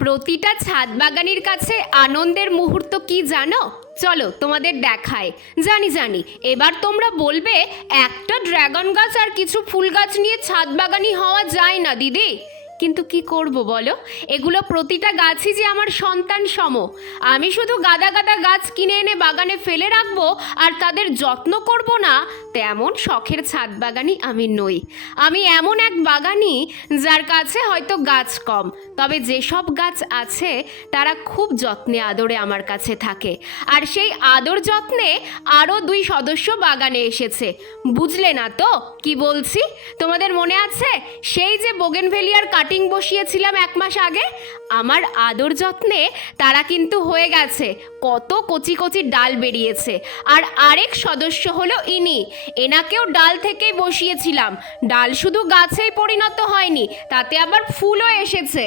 প্রতিটা ছাদ বাগানের কাছে আনন্দের মুহূর্ত কি জানো? চলো তোমাদের দেখায় জানি জানি। এবার তোমরা বলবে, একটা ড্রাগন গাছ আর কিছু ফুল গাছ নিয়ে ছাদ বাগানি হওয়া যায় না, দিদি। কিন্তু কি করব বলো? এগুলো প্রতিটা গাছই যে আমার সন্তান সম। আমি শুধু গাদা গাদা গাছ কিনে এনে বাগানে ফেলে রাখব আর তাদের যত্ন করব না, তেমন শখের ছাদ বাগানি আমি নই। আমি এমন এক বাগানি যার কাছে হয়তো গাছ কম, তবে যেসব গাছ আছে তারা খুব যত্নে আদরে আমার কাছে থাকে। আর সেই আদর যত্নে আরও দুই সদস্য বাগানে এসেছে। বুঝলে না তো? কি বলছি? তোমাদের মনে আছে? সেই যে বোগেনভেলিয়ার কাটিং বসিয়েছিলাম এক মাস আগে। আমার আদর যত্নে তারা কিন্তু হয়ে গেছে। কত কচি কচি ডাল বেরিয়েছে। আর আরেক সদস্য হলো ইনি। এনাকেও ডাল থেকেই বসিয়েছিলাম। ডাল শুধু গাছেই পরিণত হয়নি, তাতে আবার ফুলও এসেছে।